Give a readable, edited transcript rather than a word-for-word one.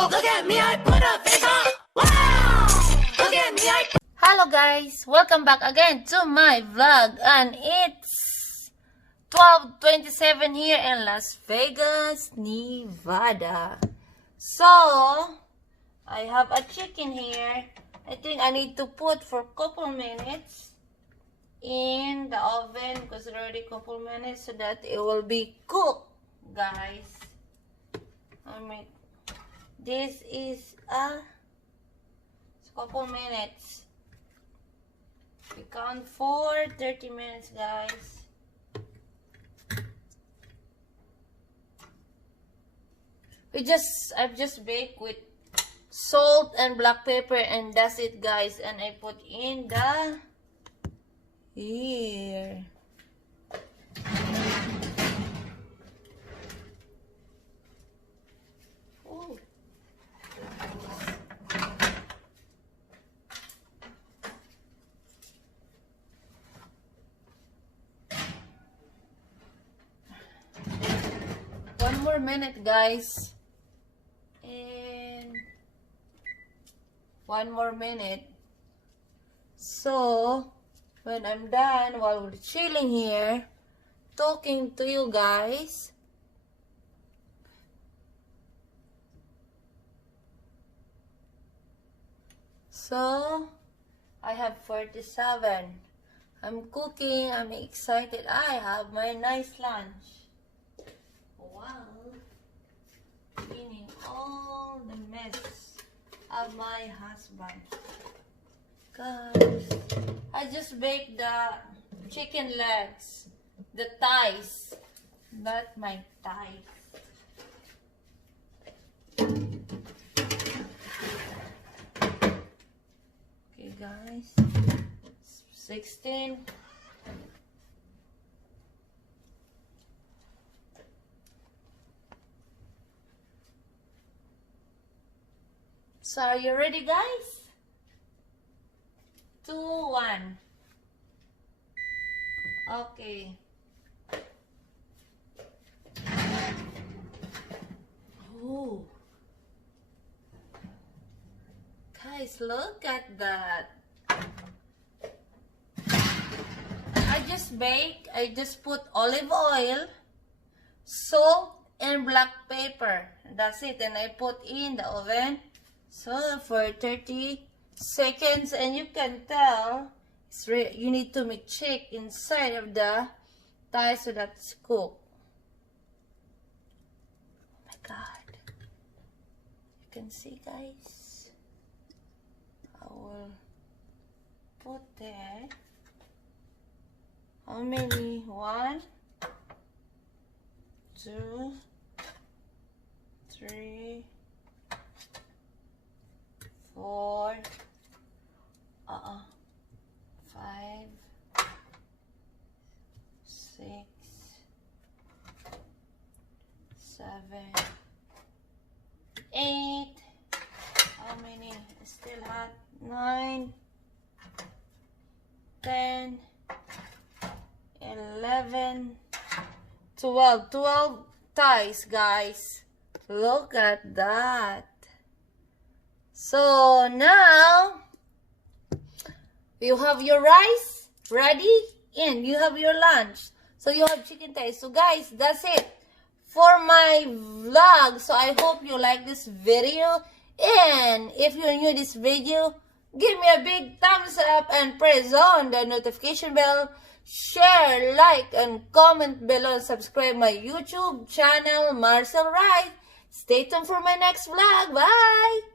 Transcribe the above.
Look at me, I put a face on. Wow! Look at me, I... Hello guys, welcome back again to my vlog, and it's 12:27 here in Las Vegas, Nevada. So I have a chicken here. I think I need to put for a couple minutes in the oven because it's already a couple minutes so that it will be cooked, guys. This is a couple minutes. We count for 30 minutes, guys. I've just baked with salt and black pepper, and that's it, guys. And I put in the here. Ooh. One more minute, guys. And one more minute. So when I'm done, while we're chilling here, talking to you guys, so I have 47. I'm cooking. I'm excited. I have my nice lunch. Wow. Cleaning all the mess of my husband. Guys, I just baked the chicken legs, the thighs, not my thighs. Okay, guys, 16. So are you ready, guys? 2, 1. Okay. Oh. Guys, look at that. I just put olive oil, salt, and black pepper. That's it. And I put in the oven. So for 30 seconds, and you can tell you need to make check inside of the thigh so that it's cooked. Oh my god. You can see, guys. I will put there. How many? 1, 2, 3, 4, 5, 6, 7, 8. How many? Still hot. 9, 10, 11, 12. 12 thighs, guys. Look at that. So now you have your rice ready and you have your lunch. So you have chicken thighs. So guys, that's it for my vlog. So I hope you like this video. And if you're new to this video, give me a big thumbs up and press on the notification bell. Share, like, and comment below, and subscribe my YouTube channel, Marcel Wright. Stay tuned for my next vlog. Bye!